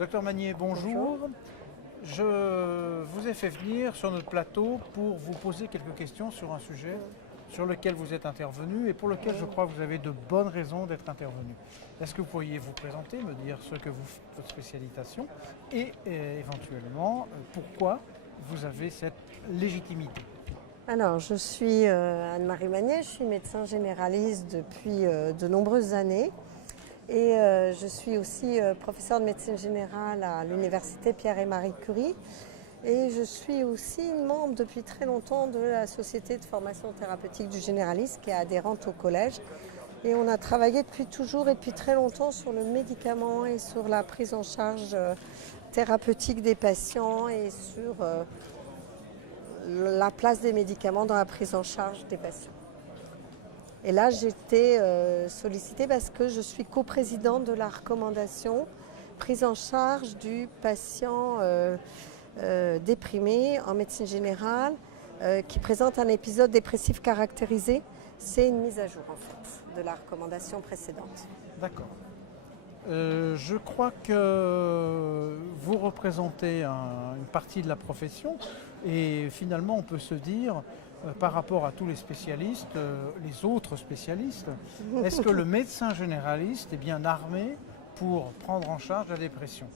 Docteur Magnier, bonjour. Je vous ai fait venir sur notre plateau pour vous poser quelques questions sur un sujet sur lequel vous êtes intervenu et pour lequel je crois que vous avez de bonnes raisons d'être intervenu. Est-ce que vous pourriez vous présenter, me dire ce que vous faites, votre spécialisation et éventuellement pourquoi vous avez cette légitimité? Alors, je suis Anne-Marie Magnier, je suis médecin généraliste depuis de nombreuses années et je suis aussi professeure de médecine générale à l'université Pierre et Marie Curie et je suis aussi membre depuis très longtemps de la Société de formation thérapeutique du généraliste qui est adhérente au collège et on a travaillé depuis toujours et depuis très longtemps sur le médicament et sur la prise en charge thérapeutique des patients et sur la place des médicaments dans la prise en charge des patients. Et là, j'ai été sollicitée parce que je suis coprésidente de la recommandation prise en charge du patient déprimé en médecine générale qui présente un épisode dépressif caractérisé. C'est une mise à jour en fait de la recommandation précédente. D'accord. Je crois que vous représentez une partie de la profession et finalement on peut se dire par rapport à tous les spécialistes, les autres spécialistes, est-ce que le médecin généraliste est bien armé pour prendre en charge la dépression?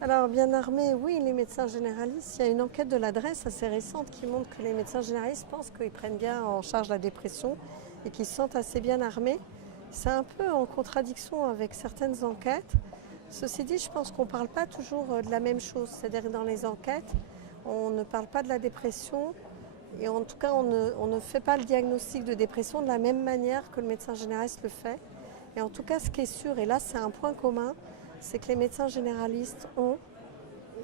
Alors bien armé, oui, les médecins généralistes, il y a une enquête de l'adresse assez récente qui montre que les médecins généralistes pensent qu'ils prennent bien en charge la dépression et qu'ils se sentent assez bien armés. C'est un peu en contradiction avec certaines enquêtes. Ceci dit, je pense qu'on ne parle pas toujours de la même chose. C'est-à-dire que dans les enquêtes, on ne parle pas de la dépression et en tout cas, on ne fait pas le diagnostic de dépression de la même manière que le médecin généraliste le fait. Et en tout cas, ce qui est sûr, et là c'est un point commun, c'est que les médecins généralistes ont,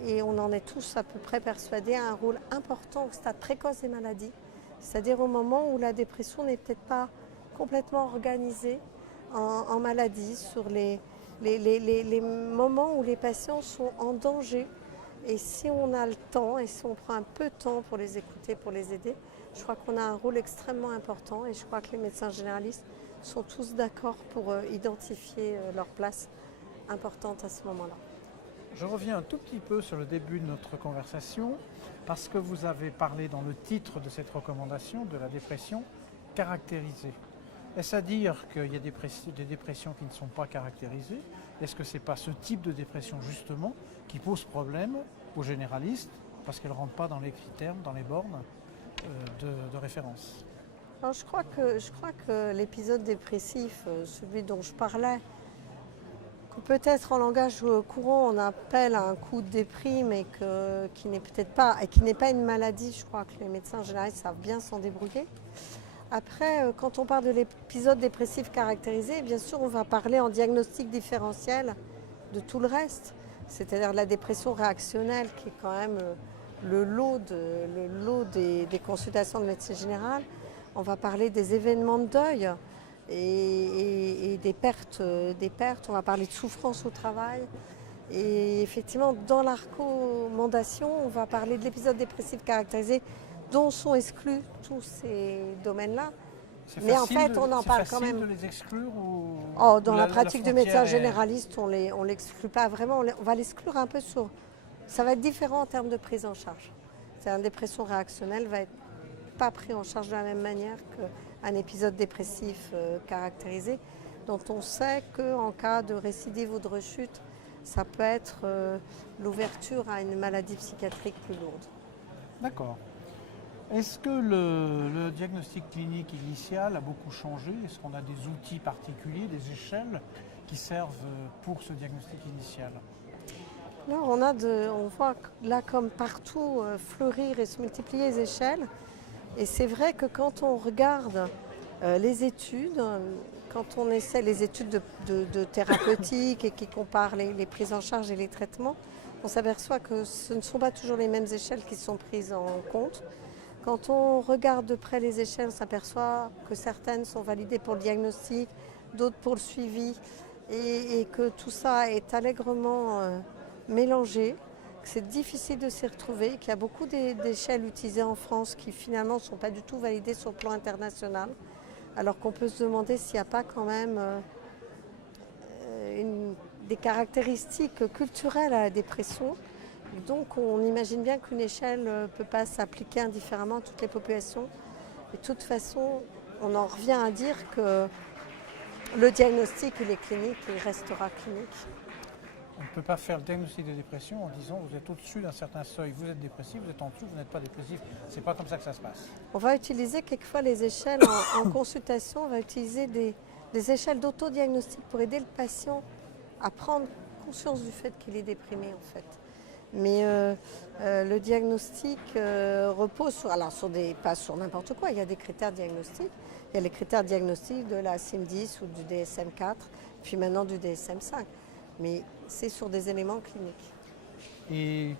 et on en est tous à peu près persuadés, un rôle important au stade précoce des maladies. C'est-à-dire au moment où la dépression n'est peut-être pas complètement organisée en maladie, sur les moments où les patients sont en danger. Et si on a le temps et si on prend un peu de temps pour les écouter, pour les aider, je crois qu'on a un rôle extrêmement important et je crois que les médecins généralistes sont tous d'accord pour identifier leur place importante à ce moment-là. Je reviens un tout petit peu sur le début de notre conversation parce que vous avez parlé dans le titre de cette recommandation de la dépression caractérisée. Est-ce à dire qu'il y a des dépressions qui ne sont pas caractérisées? Est-ce que ce n'est pas ce type de dépression justement qui pose problème aux généralistes parce qu'elle ne rentre pas dans les critères, dans les bornes de référence? Alors je crois que l'épisode dépressif, celui dont je parlais, que peut-être en langage courant on appelle un coup de déprime et qui n'est peut-être pas, et qui n'est pas une maladie, je crois que les médecins généralistes savent bien s'en débrouiller. Après, quand on parle de l'épisode dépressif caractérisé, bien sûr, on va parler en diagnostic différentiel de tout le reste, c'est-à-dire la dépression réactionnelle, qui est quand même le lot des consultations de médecine générale. On va parler des événements de deuil et des pertes. On va parler de souffrance au travail. Et effectivement, dans la recommandation, on va parler de l'épisode dépressif caractérisé dont sont exclus tous ces domaines-là. Mais en fait, on en parle quand même. C'est facile de les exclure ou dans la pratique de médecin généraliste, on ne l'exclut pas vraiment. On va l'exclure un peu sur... Ça va être différent en termes de prise en charge. C'est-à-dire une dépression réactionnelle va être pas pris en charge de la même manière qu'un épisode dépressif caractérisé, dont on sait qu'en cas de récidive ou de rechute, ça peut être l'ouverture à une maladie psychiatrique plus lourde. D'accord. Est-ce que le diagnostic clinique initial a beaucoup changé? Est-ce qu'on a des outils particuliers, des échelles qui servent pour ce diagnostic initial? Alors on voit là comme partout fleurir et se multiplier les échelles. Et c'est vrai que quand on regarde les études, quand on essaie les études de thérapeutique et qui comparent les prises en charge et les traitements, on s'aperçoit que ce ne sont pas toujours les mêmes échelles qui sont prises en compte. Quand on regarde de près les échelles, on s'aperçoit que certaines sont validées pour le diagnostic, d'autres pour le suivi, et que tout ça est allègrement mélangé, que c'est difficile de s'y retrouver, qu'il y a beaucoup d'échelles utilisées en France qui finalement ne sont pas du tout validées sur le plan international, alors qu'on peut se demander s'il n'y a pas quand même des caractéristiques culturelles à la dépression. Donc on imagine bien qu'une échelle ne peut pas s'appliquer indifféremment à toutes les populations. Et de toute façon, on en revient à dire que le diagnostic, il est clinique et il restera clinique. On ne peut pas faire le diagnostic de dépression en disant vous êtes au-dessus d'un certain seuil, vous êtes dépressif, vous êtes en dessous, vous n'êtes pas dépressif. C'est pas comme ça que ça se passe. On va utiliser quelquefois les échelles en consultation, on va utiliser des échelles d'autodiagnostic pour aider le patient à prendre conscience du fait qu'il est déprimé en fait. Mais le diagnostic repose pas sur n'importe quoi, il y a des critères diagnostiques. Il y a les critères diagnostiques de la CIM-10 ou du DSM-4, puis maintenant du DSM-5. Mais c'est sur des éléments cliniques. Et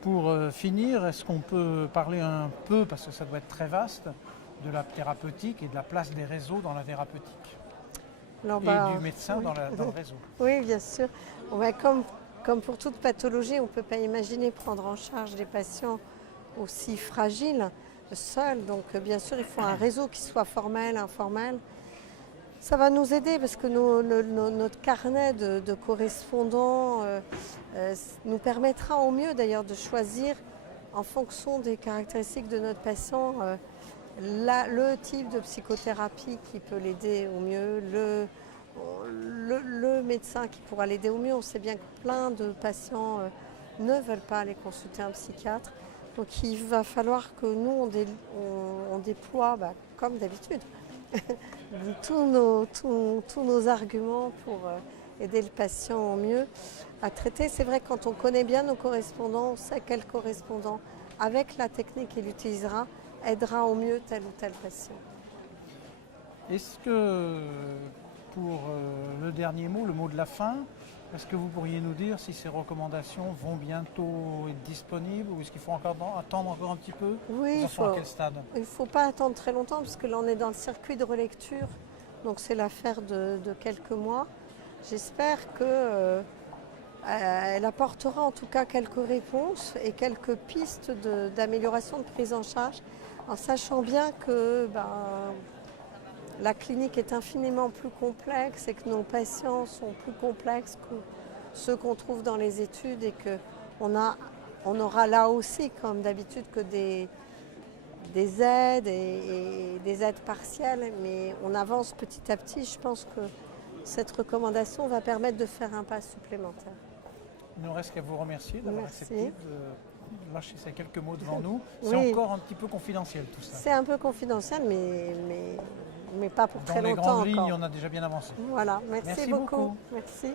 pour finir, est-ce qu'on peut parler un peu, parce que ça doit être très vaste, de la thérapeutique et de la place des réseaux dans la thérapeutique Alors, et du médecin dans le réseau? Oui, bien sûr. Comme pour toute pathologie, on ne peut pas imaginer prendre en charge des patients aussi fragiles seuls. Donc bien sûr, il faut un réseau qui soit formel, informel. Ça va nous aider parce que notre carnet de correspondants nous permettra au mieux d'ailleurs de choisir en fonction des caractéristiques de notre patient le type de psychothérapie qui peut l'aider au mieux, le médecin qui pourra l'aider au mieux. On sait bien que plein de patients ne veulent pas aller consulter un psychiatre. Donc il va falloir que nous, on déploie, comme d'habitude, tous nos arguments pour aider le patient au mieux à traiter. C'est vrai que quand on connaît bien nos correspondants, on sait quel correspondant, avec la technique qu'il utilisera, aidera au mieux tel ou tel patient. Est-ce que, pour le dernier mot, le mot de la fin, est-ce que vous pourriez nous dire si ces recommandations vont bientôt être disponibles ou est-ce qu'il faut attendre encore un petit peu? Oui, à quel stade? Il ne faut pas attendre très longtemps parce que là on est dans le circuit de relecture, donc c'est l'affaire de quelques mois. J'espère qu'elle apportera en tout cas quelques réponses et quelques pistes d'amélioration de prise en charge, en sachant bien que la clinique est infiniment plus complexe et que nos patients sont plus complexes que ceux qu'on trouve dans les études et qu'on aura là aussi, comme d'habitude, que des aides et des aides partielles, mais on avance petit à petit. Je pense que cette recommandation va permettre de faire un pas supplémentaire. Il ne reste qu'à vous remercier d'avoir accepté de lâcher ces quelques mots devant nous. C'est Oui. encore un petit peu confidentiel tout ça. C'est un peu confidentiel, mais pas pour très longtemps. Dans les grandes lignes, encore. on a déjà bien avancé. Voilà, merci beaucoup. Merci.